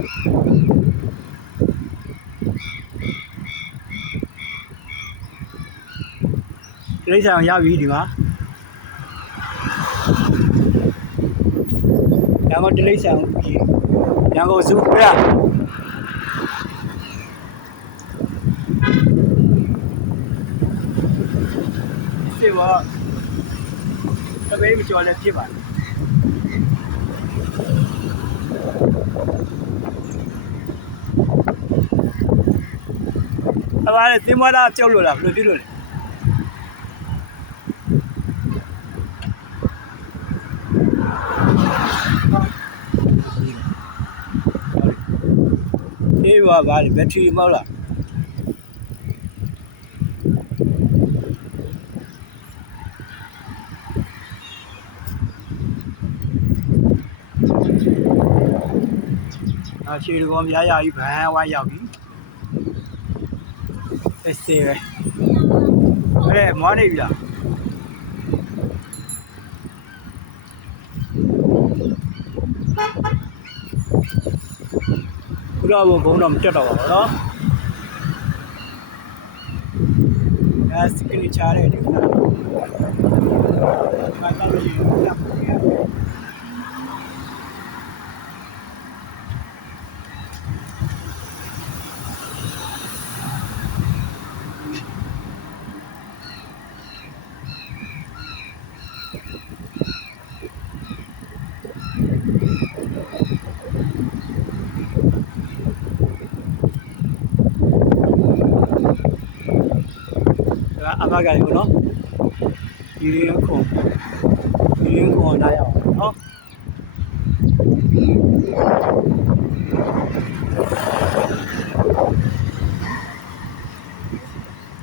တိရစ္ဆာန်ရပြီဒီမှာရန်ကုန်တိရစ္ဆာန်ရန်ကုန်စုပြစေပါတပည့်မကျော်လည်းဖြစ်ပါအပါလေသင်္ဘောသားကြောက်လို့လားဘယ်လိုဖြစ်လို့လဲဒီပါဗာဘက်ထရီမောက်လားခြေတော်များရပြီဘန်းဝိုင်းရောက်ပြီအစေပဲဘယ်မွားနေပြီလားဘုရားဘုံတော့မတက်တော့ပါဘူးနော်အဲစကလေးချားတယ်ဒီမှာတော့ရေတက်အမကလည်းနော်ဒီရင်ခွန်လာရအောင်နော်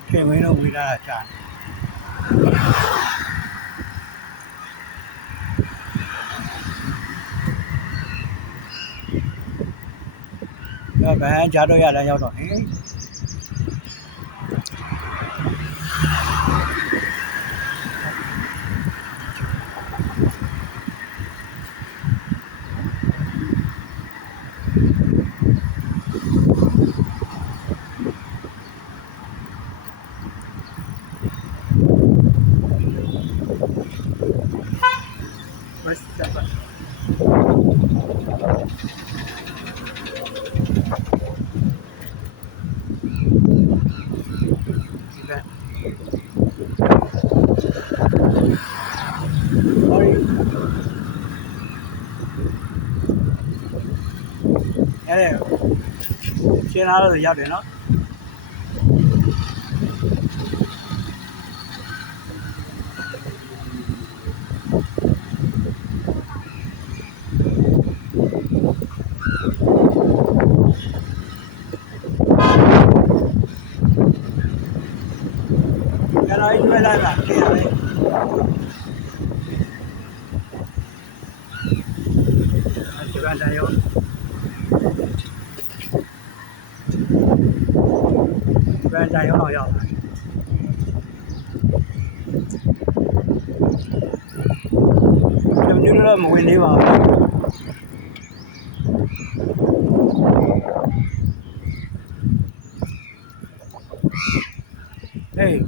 ခေမင်းတို့ဝေးလာတာချာဘယ်ကြားတော့ရလမ်းရောက်တော့ဟင်ရှင်းလာတော့ရောက်တယ်နော်ကျွန်တော်ဒီလိုက်တာကြည့်ရတယ်ဒီကတည်းရောဘယ်တိုင်ရောက်လာကျွန်တော်တို့မဝင်သေးပါဘူးဟေး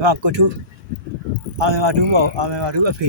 ဒါကိုထူအာမေမာထူးပေါ့အာမေမာထူးအဖေ